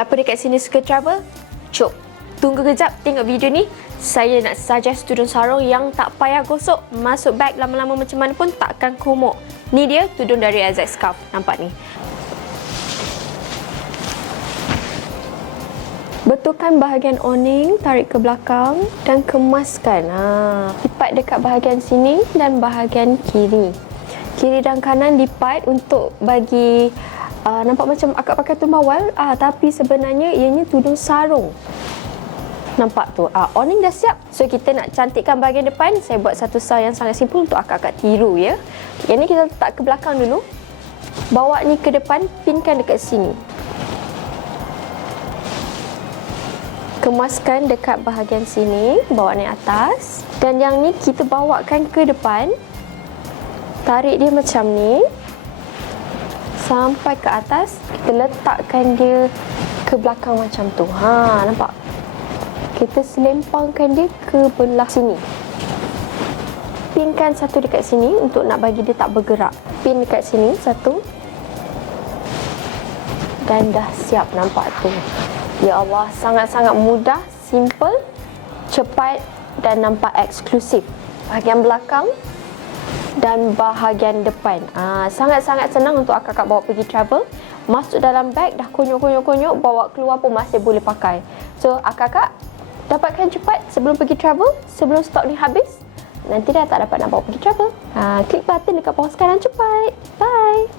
Siapa dekat sini suka travel? Cuk, tunggu kejap tengok video ni. Saya nak suggest tudung sarung yang tak payah gosok. Masuk beg lama-lama macam mana pun takkan kumuk. Ni dia tudung dari AZ Scarf. Nampak ni. Betulkan bahagian awning, tarik ke belakang dan kemaskan. Lipat dekat bahagian sini dan bahagian kiri. Kiri dan kanan lipat untuk bagi nampak macam akak pakai tumawal, tapi sebenarnya ianya tudung sarung. Nampak tu, awning dah siap. So kita nak cantikkan bahagian depan. Saya buat satu style yang sangat simple untuk akak-akak tiru ya. Yang ni kita letak ke belakang dulu. Bawa ni ke depan, pinkan dekat sini. Kemaskan dekat bahagian sini, bawa naik atas. Dan yang ni kita bawakan ke depan. Tarik dia macam ni. Sampai ke atas, kita letakkan dia ke belakang macam tu. Nampak? Kita selempangkan dia ke belah sini. Pinkan satu dekat sini untuk nak bagi dia tak bergerak. Pin dekat sini satu. Dan dah siap, nampak tu. Ya Allah, sangat-sangat mudah, simple, cepat dan nampak eksklusif. Bahagian belakang dan bahagian depan. Sangat-sangat senang untuk akak-akak bawa pergi travel. Masuk dalam beg, dah konyok-konyok-konyok, bawa keluar pun masih boleh pakai. So, akak-akak dapatkan cepat sebelum pergi travel, sebelum stok ni habis. Nanti dah tak dapat nak bawa pergi travel. Klik button dekat bawah sekarang cepat. Bye!